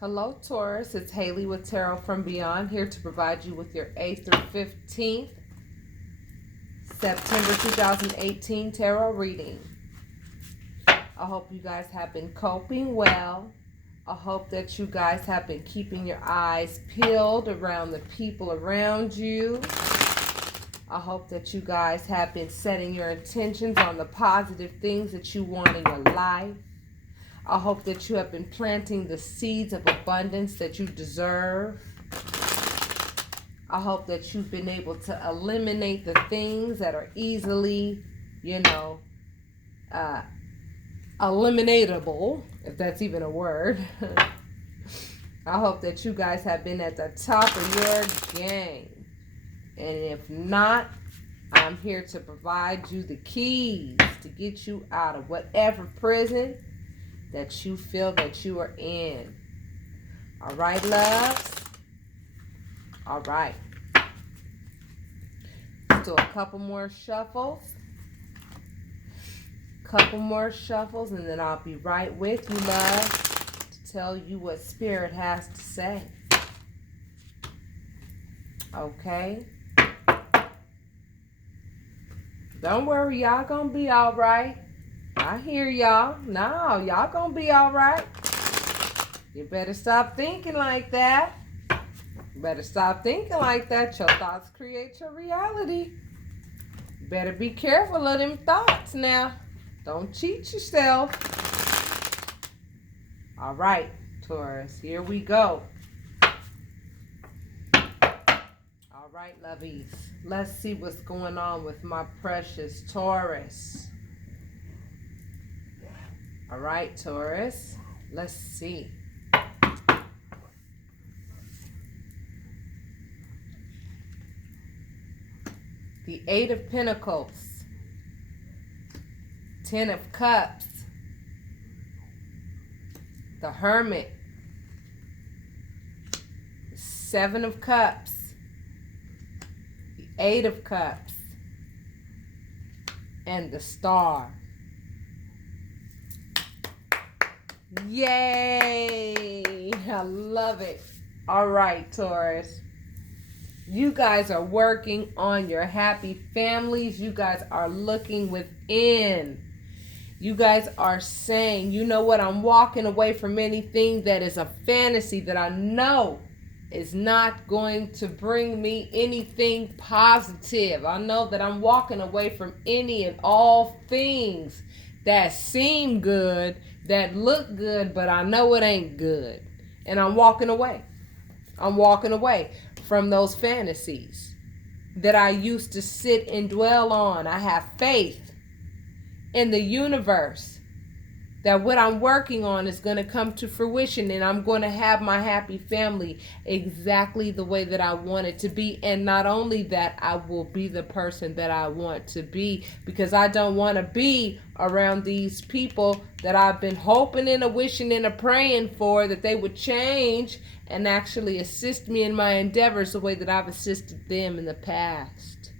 Hello, Taurus. It's Haley with Tarot from Beyond, here to provide you with your 8th through 15th September 2018 tarot reading. I hope you guys have been coping well. I hope that you guys have been keeping your eyes peeled around the people around you. I hope that you guys have been setting your intentions on the positive things that you want in your life. I hope that you have been planting the seeds of abundance that you deserve. I hope that you've been able to eliminate the things that are easily, eliminatable, if that's even a word. I hope that you guys have been at the top of your game. And if not, I'm here to provide you the keys to get you out of whatever prison that you feel that you are in. All right, loves? All right. Let's do a couple more shuffles. And then I'll be right with you, love, to tell you what Spirit has to say. Okay? Don't worry, y'all gonna be all right. I hear y'all. No, y'all gonna be all right. You better stop thinking like that. Your thoughts create your reality. You better be careful of them thoughts now. Don't cheat yourself. All right, Taurus, here we go. All right, lovies. Let's see what's going on with my precious Taurus. All right, Taurus, let's see. The 8 of Pentacles, 10 of Cups, the Hermit, 7 of Cups, the 8 of Cups, and the Star. Yay! I love it. All right, Taurus. You guys are working on your happy families. You guys are looking within. You guys are saying, you know what? I'm walking away from anything that is a fantasy that I know is not going to bring me anything positive. I know that I'm walking away from any and all things that seem good, that look good, but I know it ain't good. And I'm walking away. I'm walking away from those fantasies that I used to sit and dwell on. I have faith in the universe that what I'm working on is going to come to fruition, and I'm going to have my happy family exactly the way that I want it to be. And not only that, I will be the person that I want to be, because I don't want to be around these people that I've been hoping and a wishing and a praying for, that they would change and actually assist me in my endeavors the way that I've assisted them in the past.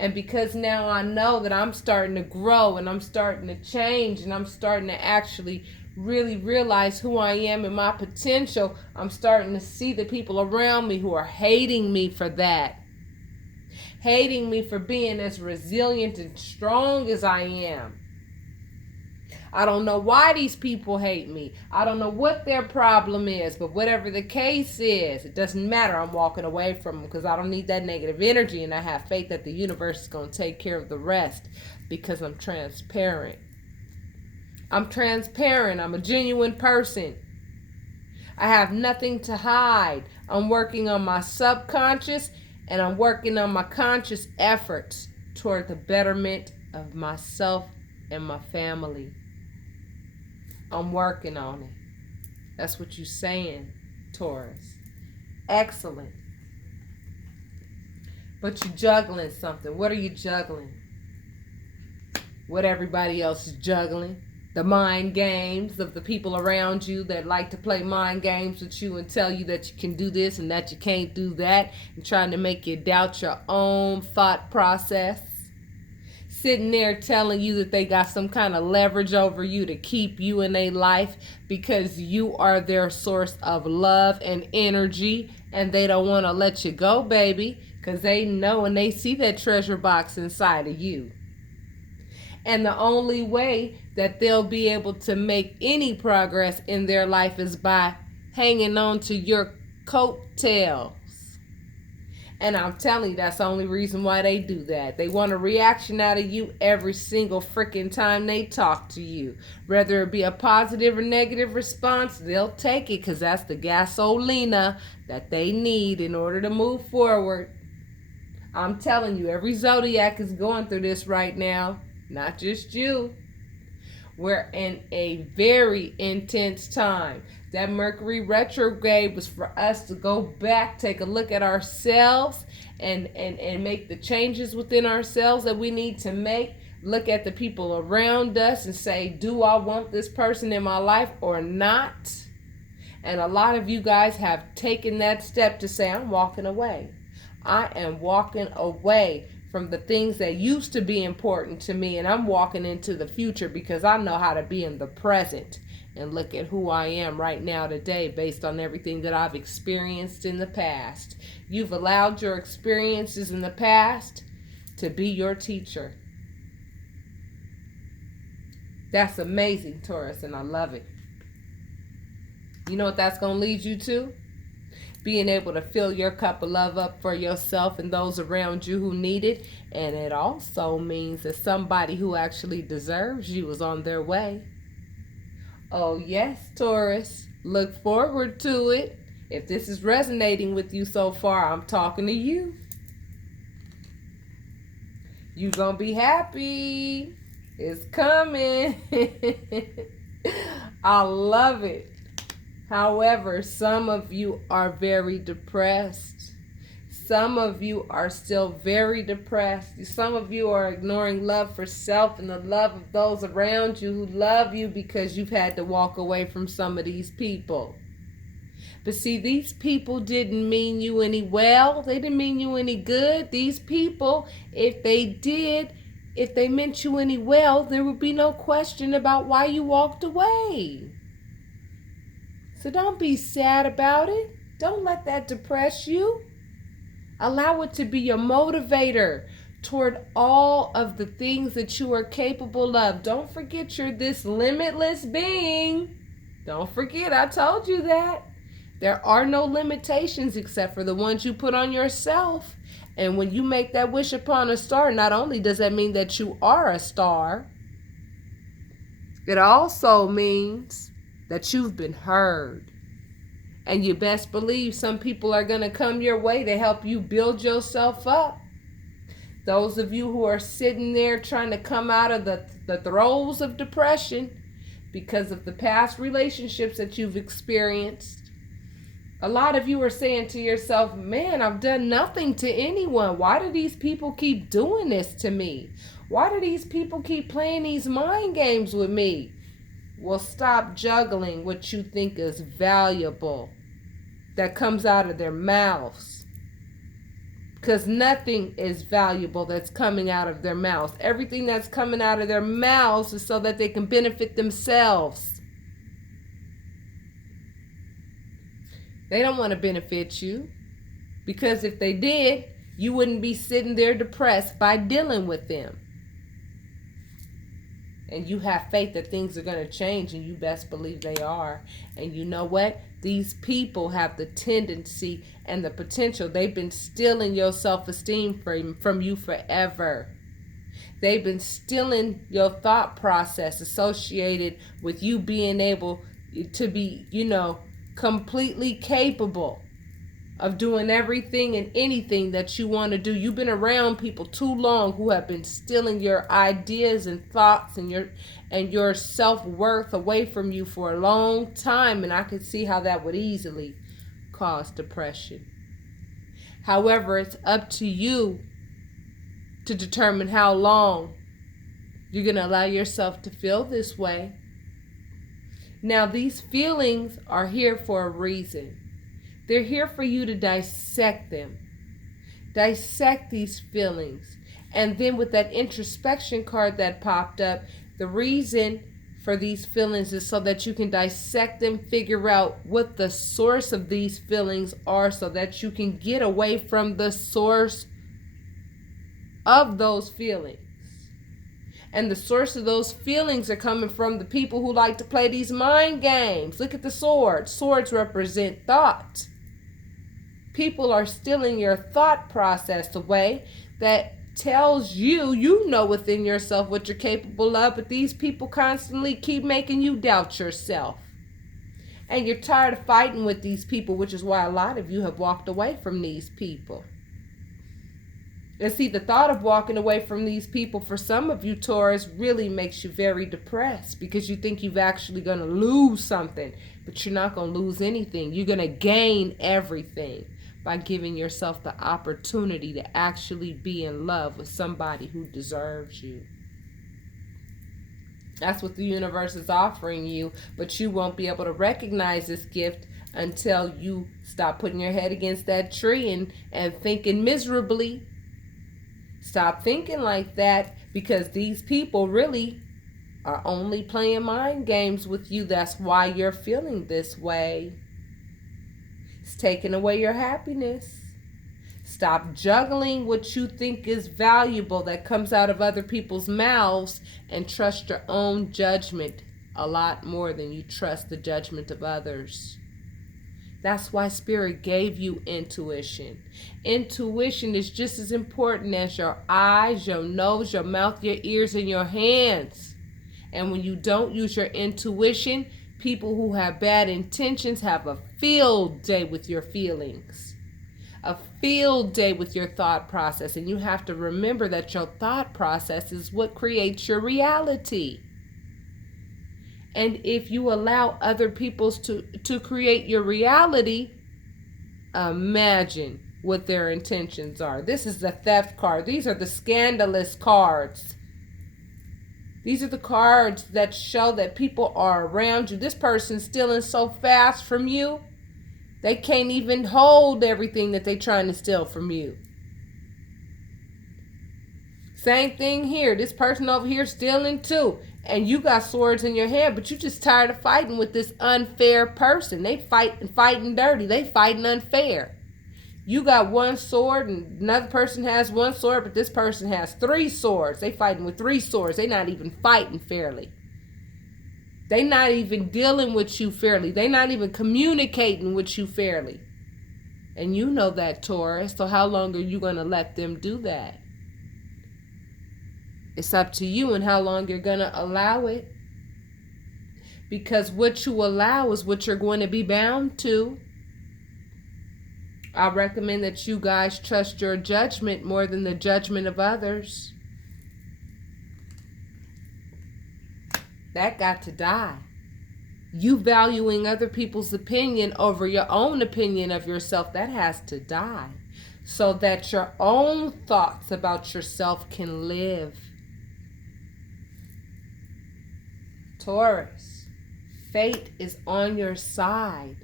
And because now I know that I'm starting to grow and I'm starting to change and I'm starting to actually really realize who I am and my potential, I'm starting to see the people around me who are hating me for that. Hating me for being as resilient and strong as I am. I don't know why these people hate me. I don't know what their problem is, but whatever the case is, it doesn't matter. I'm walking away from them because I don't need that negative energy, and I have faith that the universe is going to take care of the rest because I'm transparent. I'm transparent. I'm a genuine person. I have nothing to hide. I'm working on my subconscious, and I'm working on my conscious efforts toward the betterment of myself and my family. I'm working on it. That's what you're saying, Taurus. Excellent. But you're juggling something. What are you juggling? What everybody else is juggling. The mind games of the people around you that like to play mind games with you and tell you that you can do this and that you can't do that, and trying to make you doubt your own thought process. sitting there telling you that they got some kind of leverage over you to keep you in their life because you are their source of love and energy, and they don't want to let you go, baby, because they know and they see that treasure box inside of you. And the only way that they'll be able to make any progress in their life is by hanging on to your coattails. And I'm telling you, that's the only reason why they do that. They want a reaction out of you every single freaking time they talk to you. Whether it be a positive or negative response, they'll take it because that's the gasolina that they need in order to move forward. I'm telling you, every zodiac is going through this right now. Not just you. We're in a very intense time. That Mercury retrograde was for us to go back, take a look at ourselves, and make the changes within ourselves that we need to make. Look at the people around us and say, do I want this person in my life or not? And a lot of you guys have taken that step to say, I'm walking away. I am walking away from the things that used to be important to me, and I'm walking into the future because I know how to be in the present and look at who I am right now today based on everything that I've experienced in the past. You've allowed your experiences in the past to be your teacher. That's amazing, Taurus, and I love it. You know what that's going to lead you to? Being able to fill your cup of love up for yourself and those around you who need it. And it also means that somebody who actually deserves you is on their way. Oh yes, Taurus. Look forward to it. If this is resonating with you so far, I'm talking to you. You're going to be happy. It's coming. I love it. However, some of you are very depressed. Some of you are still very depressed. Some of you are ignoring love for self and the love of those around you who love you because you've had to walk away from some of these people. But see, these people didn't mean you any well. They didn't mean you any good. These people, if they meant you any well, there would be no question about why you walked away. So don't be sad about it. Don't let that depress you. Allow it to be your motivator toward all of the things that you are capable of. Don't forget you're this limitless being. Don't forget, I told you that. There are no limitations except for the ones you put on yourself. And when you make that wish upon a star, not only does that mean that you are a star, it also means that you've been heard. And you best believe some people are going to come your way to help you build yourself up. Those of you who are sitting there trying to come out of the throes of depression because of the past relationships that you've experienced. A lot of you are saying to yourself, man, I've done nothing to anyone. Why do these people keep doing this to me? Why do these people keep playing these mind games with me? Well, stop juggling what you think is valuable that comes out of their mouths. Because nothing is valuable that's coming out of their mouths. Everything that's coming out of their mouths is so that they can benefit themselves. They don't want to benefit you. Because if they did, you wouldn't be sitting there depressed by dealing with them. And you have faith that things are going to change, and you best believe they are. And you know what? These people have the tendency and the potential. They've been stealing your self-esteem from you forever. They've been stealing your thought process associated with you being able to be, completely capable of doing everything and anything that you want to do. You've been around people too long who have been stealing your ideas and thoughts and your self-worth away from you for a long time, and I could see how that would easily cause depression. However, it's up to you to determine how long you're going to allow yourself to feel this way. Now, these feelings are here for a reason. They're here for you to dissect them. Dissect these feelings And then with that introspection card that popped up, the reason for these feelings is so that you can dissect them, figure out what the source of these feelings are, so that you can get away from the source of those feelings. And the source of those feelings are coming from the people who like to play these mind games. Look at the swords. Swords represent thought. People are stealing your thought process away. That tells you, you know within yourself what you're capable of, but these people constantly keep making you doubt yourself. And you're tired of fighting with these people, which is why a lot of you have walked away from these people. And see, the thought of walking away from these people for some of you, Taurus, really makes you very depressed, because you think you're actually going to lose something, but you're not going to lose anything. You're going to gain everything by giving yourself the opportunity to actually be in love with somebody who deserves you. That's what the universe is offering you, but you won't be able to recognize this gift until you stop putting your head against that tree and thinking miserably. Stop thinking like that, because these people really are only playing mind games with you. That's why you're feeling this way. It's taking away your happiness. Stop juggling what you think is valuable that comes out of other people's mouths, and trust your own judgment a lot more than you trust the judgment of others. That's why Spirit gave you intuition. Intuition is just as important as your eyes, your nose, your mouth, your ears, and your hands. And when you don't use your intuition, people who have bad intentions have a field day with your feelings. A field day with your thought process. And you have to remember that your thought process is what creates your reality. And if you allow other people to create your reality, imagine what their intentions are. This is the theft card. These are the scandalous cards. These are the cards that show that people are around you. This person's stealing so fast from you, they can't even hold everything that they're trying to steal from you. Same thing here. This person over here stealing too. And you got swords in your hand, but you just tired of fighting with this unfair person. They fighting dirty. They fighting unfair. You got one sword and another person has one sword, but this person has 3 swords. They fighting with 3 swords. They not even fighting fairly. They not even dealing with you fairly. They not even communicating with you fairly. And you know that, Taurus. So how long are you going to let them do that? It's up to you and how long you're going to allow it. Because what you allow is what you're going to be bound to. I recommend that you guys trust your judgment more than the judgment of others. That got to die. You valuing other people's opinion over your own opinion of yourself, that has to die. So that your own thoughts about yourself can live. Taurus, fate is on your side.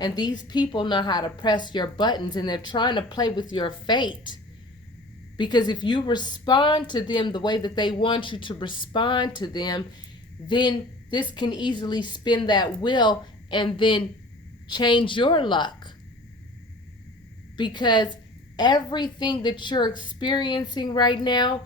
And these people know how to press your buttons, and they're trying to play with your fate. Because if you respond to them the way that they want you to respond to them, then this can easily spin that wheel and then change your luck. Because everything that you're experiencing right now,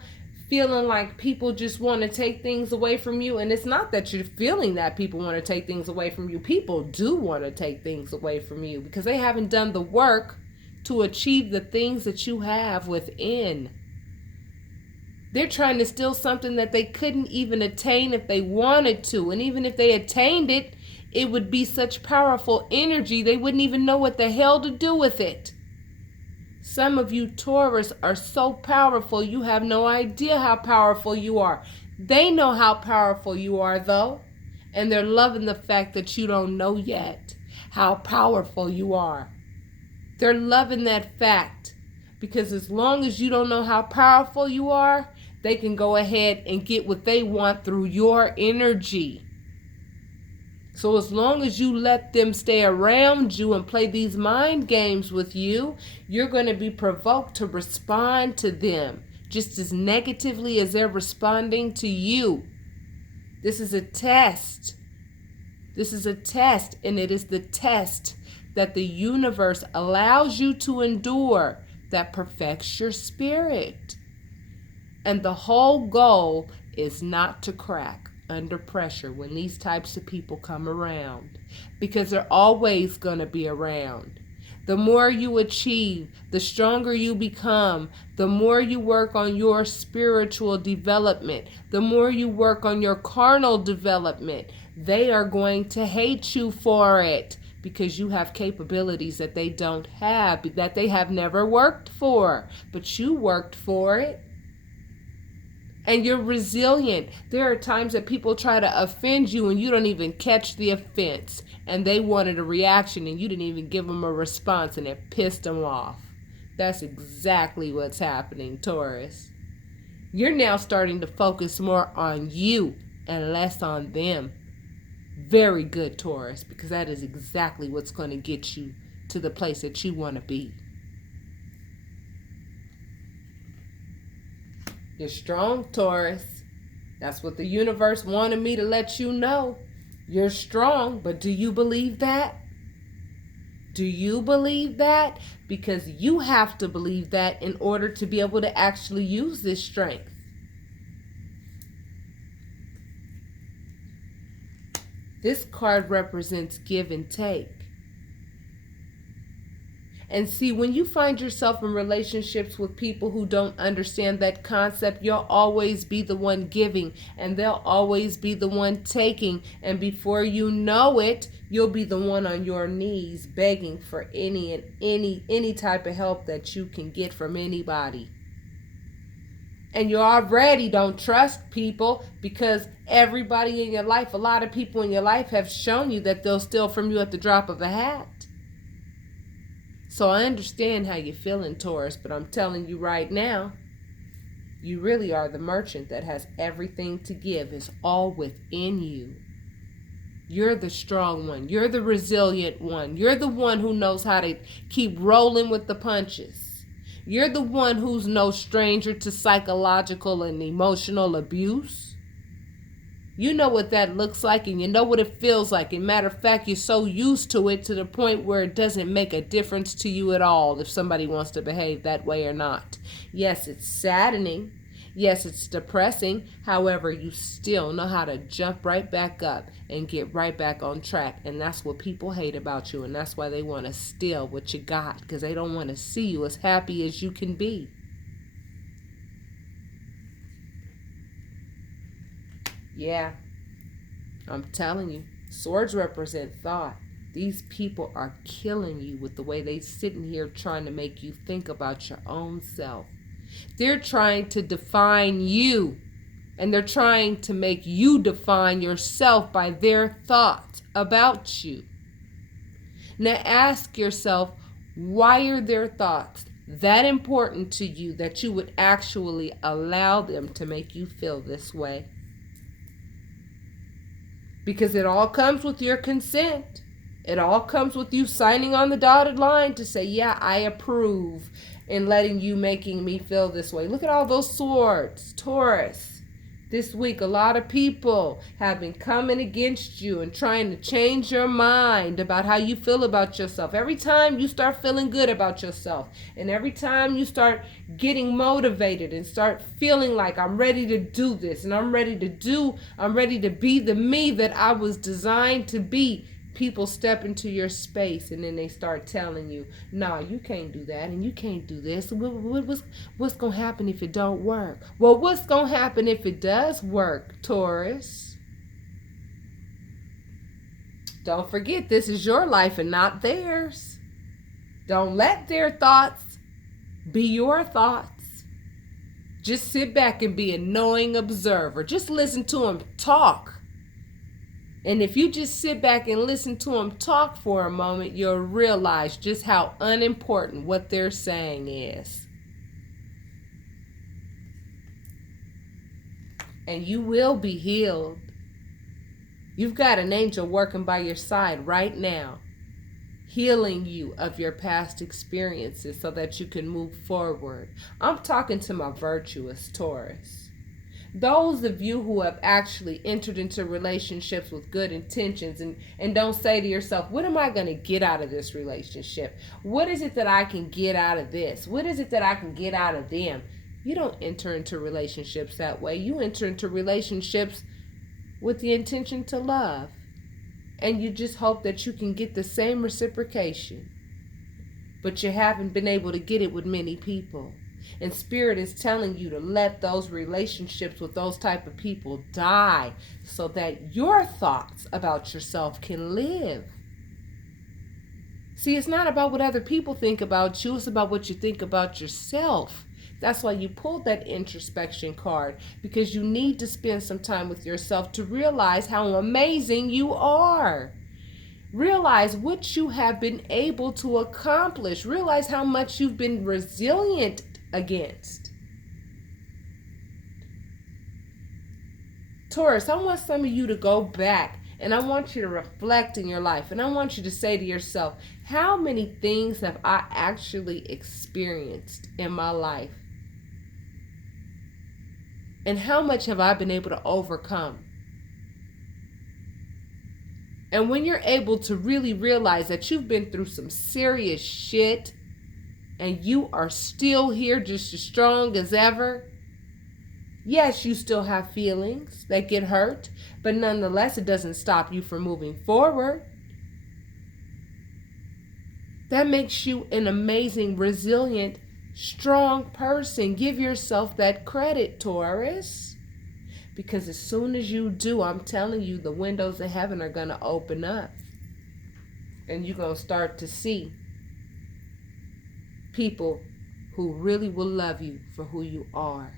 feeling like people just want to take things away from you, and it's not that you're feeling that people want to take things away from you. People do want to take things away from you because they haven't done the work to achieve the things that you have within. They're trying to steal something that they couldn't even attain if they wanted to. And even if they attained it, it would be such powerful energy, they wouldn't even know what the hell to do with it. Some of you Taurus are so powerful, you have no idea how powerful you are. They know how powerful you are, though. And they're loving the fact that you don't know yet how powerful you are. They're loving that fact. Because as long as you don't know how powerful you are, they can go ahead and get what they want through your energy. So as long as you let them stay around you and play these mind games with you, you're going to be provoked to respond to them. just as negatively as they're responding to you. This is a test. This is a test, and it is the test that the universe allows you to endure that perfects your spirit. And the whole goal is not to crack under pressure when these types of people come around, because they're always going to be around. The more you achieve, the stronger you become, the more you work on your spiritual development, the more you work on your carnal development, they are going to hate you for it, because you have capabilities that they don't have, that they have never worked for, but you worked for it. And you're resilient. There are times that people try to offend you and you don't even catch the offense. And they wanted a reaction and you didn't even give them a response, and it pissed them off. That's exactly what's happening, Taurus. You're now starting to focus more on you and less on them. Very good, Taurus, because that is exactly what's going to get you to the place that you want to be. You're strong, Taurus. That's what the universe wanted me to let you know. You're strong, but do you believe that? Do you believe that? Because you have to believe that in order to be able to actually use this strength. This card represents give and take. And see, when you find yourself in relationships with people who don't understand that concept, you'll always be the one giving and they'll always be the one taking. And before you know it, you'll be the one on your knees begging for any type of help that you can get from anybody. And you already don't trust people, because everybody in your life, a lot of people in your life have shown you that they'll steal from you at the drop of a hat. So I understand how you're feeling, Taurus, but I'm telling you right now, you really are the merchant that has everything to give. It's all within you. You're the strong one. You're the resilient one. You're the one who knows how to keep rolling with the punches. You're the one who's no stranger to psychological and emotional abuse. You know what that looks like, and you know what it feels like. And matter of fact, you're so used to it to the point where it doesn't make a difference to you at all if somebody wants to behave that way or not. Yes, it's saddening. Yes, it's depressing. However, you still know how to jump right back up and get right back on track. And that's what people hate about you. And that's why they want to steal what you got, because they don't want to see you as happy as you can be. Yeah, I'm telling you, swords represent thought. These people are killing you with the way they sitting here trying to make you think about your own self. They're trying to define you, and they're trying to make you define yourself by their thoughts about you. Now ask yourself, why are their thoughts that important to you that you would actually allow them to make you feel this way? Because it all comes with your consent. It all comes with you signing on the dotted line to say, yeah, I approve, in letting you making me feel this way. Look at all those swords, Taurus. This week, a lot of people have been coming against you and trying to change your mind about how you feel about yourself. Every time you start feeling good about yourself, and every time you start getting motivated and start feeling like I'm ready to do this, and I'm ready to be the me that I was designed to be, people step into your space and then they start telling you, nah, you can't do that and you can't do this. What's going to happen if it don't work? Well, what's going to happen if it does work, Taurus? Don't forget, this is your life and not theirs. Don't let their thoughts be your thoughts. Just sit back and be a knowing observer. Just listen to them talk. And if you just sit back and listen to them talk for a moment, you'll realize just how unimportant what they're saying is. And you will be healed. You've got an angel working by your side right now. healing you of your past experiences so that you can move forward. I'm talking to my virtuous Taurus. Those of you who have actually entered into relationships with good intentions and don't say to yourself, what am I going to get out of this relationship? What is it that I can get out of this? What is it that I can get out of them? You don't enter into relationships that way. You enter into relationships with the intention to love. And you just hope that you can get the same reciprocation. But you haven't been able to get it with many people. And Spirit is telling you to let those relationships with those type of people die so that your thoughts about yourself can live. See, it's not about what other people think about you. It's about what you think about yourself. That's why you pulled that introspection card, because you need to spend some time with yourself to realize how amazing you are. Realize what you have been able to accomplish. Realize how much you've been resilient against. Taurus, I want some of you to go back and I want you to reflect in your life, and I want you to say to yourself, how many things have I actually experienced in my life? And how much have I been able to overcome? And when you're able to really realize that you've been through some serious shit and you are still here just as strong as ever, yes, you still have feelings that get hurt, but nonetheless, it doesn't stop you from moving forward. That makes you an amazing, resilient, strong person. Give yourself that credit, Taurus. Because as soon as you do, I'm telling you, the windows of heaven are going to open up. And you're going to start to see people who really will love you for who you are.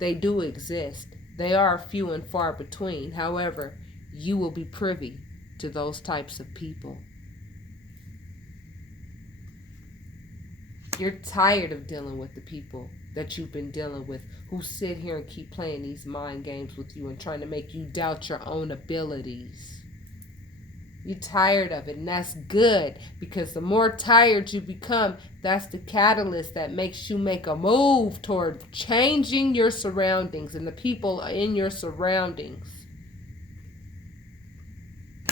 They do exist. They are few and far between. However, you will be privy to those types of people. You're tired of dealing with the people that you've been dealing with, who sit here and keep playing these mind games with you and trying to make you doubt your own abilities. You're tired of it, and that's good, because the more tired you become, that's the catalyst that makes you make a move toward changing your surroundings and the people in your surroundings.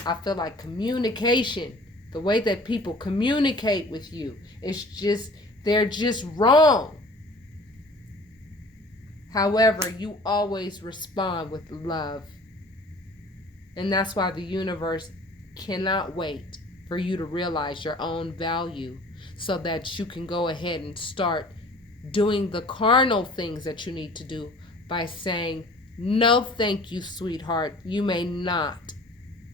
I feel like communication, the way that people communicate with you, they're just wrong. However, you always respond with love. And that's why the universe cannot wait for you to realize your own value, so that you can go ahead and start doing the carnal things that you need to do by saying, no, thank you, sweetheart. You may not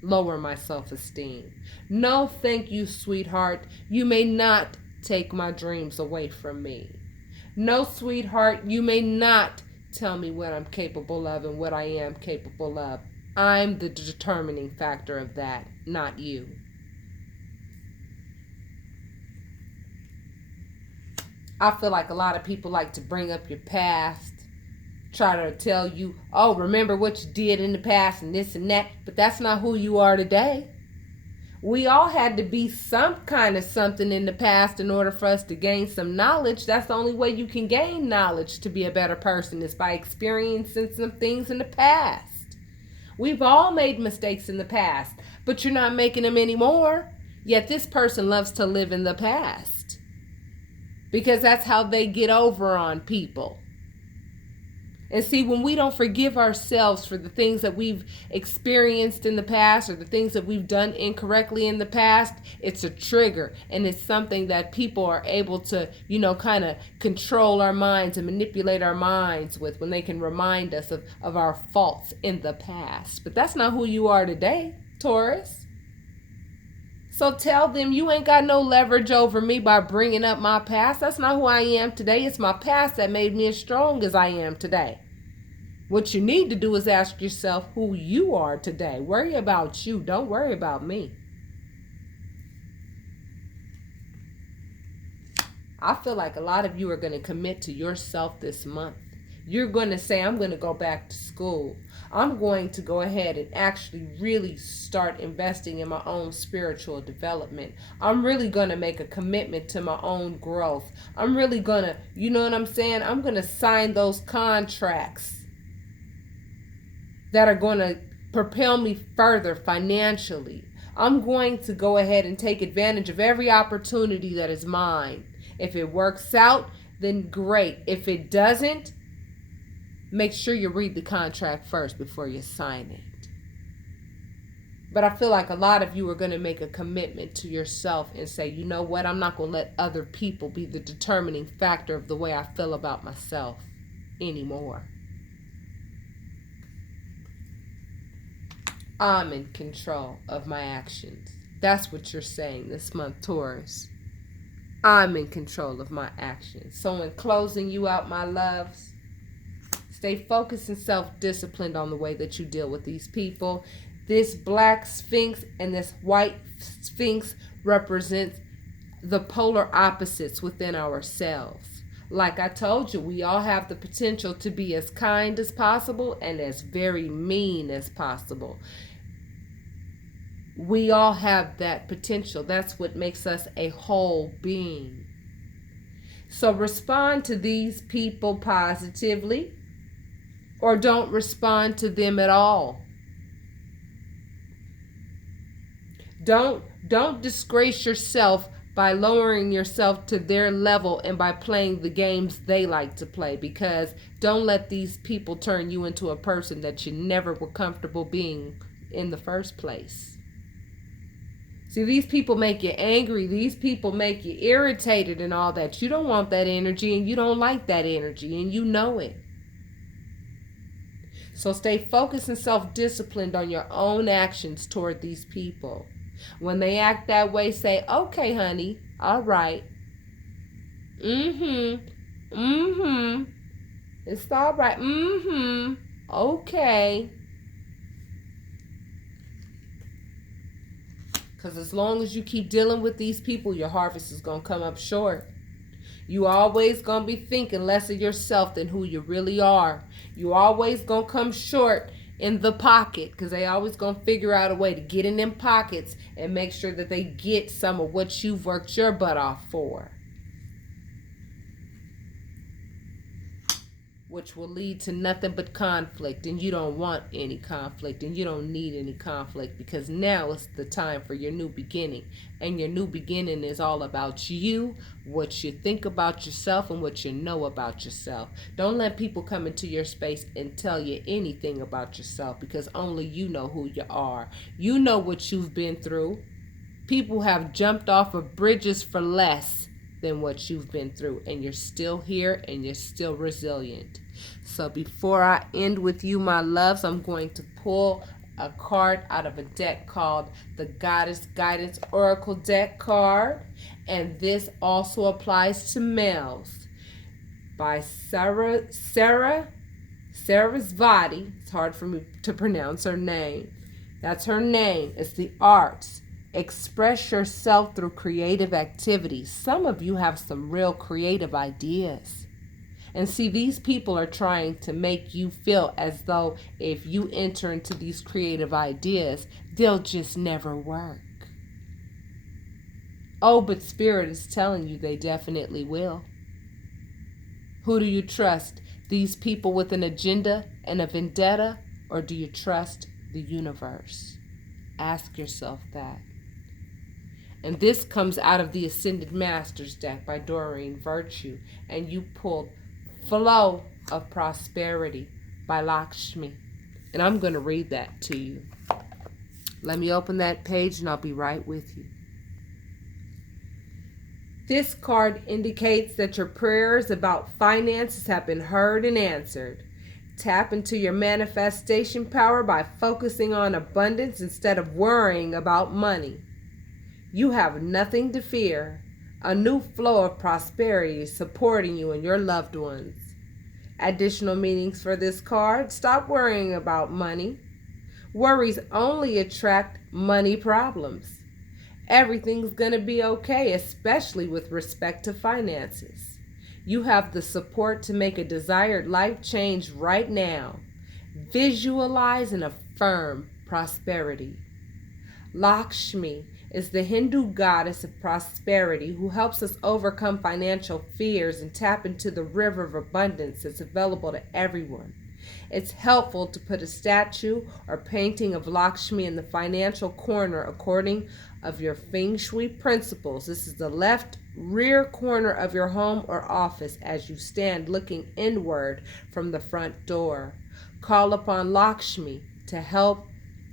lower my self-esteem. No, thank you, sweetheart. You may not take my dreams away from me. No, sweetheart, you may not tell me what I'm capable of and what I am capable of. I'm the determining factor of that, not you. I feel like a lot of people like to bring up your past, try to tell you, oh, remember what you did in the past and this and that, but that's not who you are today. We all had to be some kind of something in the past in order for us to gain some knowledge. That's the only way you can gain knowledge to be a better person, is by experiencing some things in the past. We've all made mistakes in the past, but you're not making them anymore. Yet this person loves to live in the past, because that's how they get over on people. And see, when we don't forgive ourselves for the things that we've experienced in the past, or the things that we've done incorrectly in the past, it's a trigger. And it's something that people are able to, kind of control our minds and manipulate our minds with, when they can remind us of our faults in the past. But that's not who you are today, Taurus. So tell them, you ain't got no leverage over me by bringing up my past. That's not who I am today. It's my past that made me as strong as I am today. What you need to do is ask yourself who you are today. Worry about you. Don't worry about me. I feel like a lot of you are going to commit to yourself this month. You're going to say, I'm going to go back to school. I'm going to go ahead and actually really start investing in my own spiritual development. I'm really going to make a commitment to my own growth. I'm really going to, you know what I'm saying? I'm going to sign those contracts that are going to propel me further financially. I'm going to go ahead and take advantage of every opportunity that is mine. If it works out, then great. If it doesn't, make sure you read the contract first before you sign it. But I feel like a lot of you are going to make a commitment to yourself and say, you know what, I'm not going to let other people be the determining factor of the way I feel about myself anymore. I'm in control of my actions. That's what you're saying this month, Taurus. I'm in control of my actions. So in closing you out, my loves, stay focused and self-disciplined on the way that you deal with these people. This black sphinx and this white sphinx represents the polar opposites within ourselves. Like I told you, we all have the potential to be as kind as possible and as very mean as possible. We all have that potential. That's what makes us a whole being. So respond to these people positively, or don't respond to them at all. Don't disgrace yourself by lowering yourself to their level and by playing the games they like to play, because don't let these people turn you into a person that you never were comfortable being in the first place. See, these people make you angry. These people make you irritated and all that. You don't want that energy, and you don't like that energy, and you know it. So stay focused and self-disciplined on your own actions toward these people. When they act that way, say, okay, honey, all right. It's all right. Okay. Because as long as you keep dealing with these people, your harvest is going to come up short. You always going to be thinking less of yourself than who you really are. You always going to come short in the pocket, because they always going to figure out a way to get in them pockets and make sure that they get some of what you've worked your butt off for, which will lead to nothing but conflict. And you don't want any conflict, and you don't need any conflict, because now is the time for your new beginning. And your new beginning is all about you, what you think about yourself, and what you know about yourself. Don't let people come into your space and tell you anything about yourself, because only you know who you are. You know what you've been through. People have jumped off of bridges for less than what you've been through, and you're still here and you're still resilient. So before I end with you, my loves, I'm going to pull a card out of a deck called the Goddess Guidance Oracle deck card, and this also applies to males, by Sarasvati. It's hard for me to pronounce her name. That's her name. It's the arts. Express yourself through creative activities. Some of you have some real creative ideas. And see, these people are trying to make you feel as though if you enter into these creative ideas, they'll just never work. Oh, but Spirit is telling you they definitely will. Who do you trust? These people with an agenda and a vendetta? Or do you trust the universe? Ask yourself that. And this comes out of the Ascended Masters deck by Doreen Virtue. And you pulled Flow of Prosperity by Lakshmi. And I'm going to read that to you. Let me open that page and I'll be right with you. This card indicates that your prayers about finances have been heard and answered. Tap into your manifestation power by focusing on abundance instead of worrying about money. You have nothing to fear. A new flow of prosperity is supporting you and your loved ones. Additional meanings for this card: stop worrying about money. Worries only attract money problems. Everything's going to be okay, especially with respect to finances. You have the support to make a desired life change right now. Visualize and affirm prosperity. Lakshmi is the Hindu goddess of prosperity who helps us overcome financial fears and tap into the river of abundance that's available to everyone. It's helpful to put a statue or painting of Lakshmi in the financial corner according of your feng shui principles. This is the left rear corner of your home or office as you stand looking inward from the front door. Call upon Lakshmi to help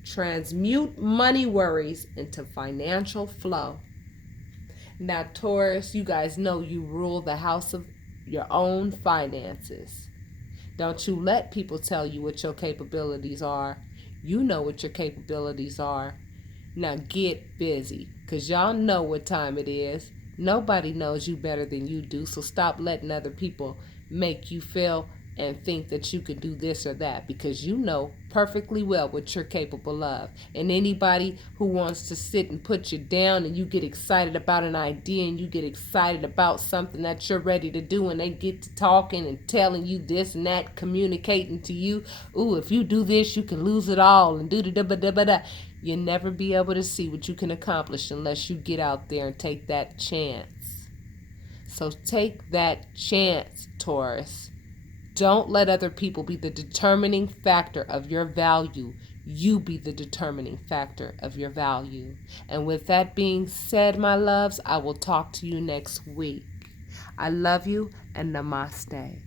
transmute money worries into financial flow. Now, Taurus, you guys know you rule the house of your own finances. Don't you let people tell you what your capabilities are. You know what your capabilities are. Now get busy, because y'all know what time it is. Nobody knows you better than you do, so stop letting other people make you feel and think that you can do this or that, because you know perfectly well what you're capable of. And anybody who wants to sit and put you down and you get excited about an idea and you get excited about something that you're ready to do and they get to talking and telling you this and that, communicating to you, ooh, if you do this, you can lose it all and do da da da da da. You'll never be able to see what you can accomplish unless you get out there and take that chance. So take that chance, Taurus. Don't let other people be the determining factor of your value. You be the determining factor of your value. And with that being said, my loves, I will talk to you next week. I love you and namaste.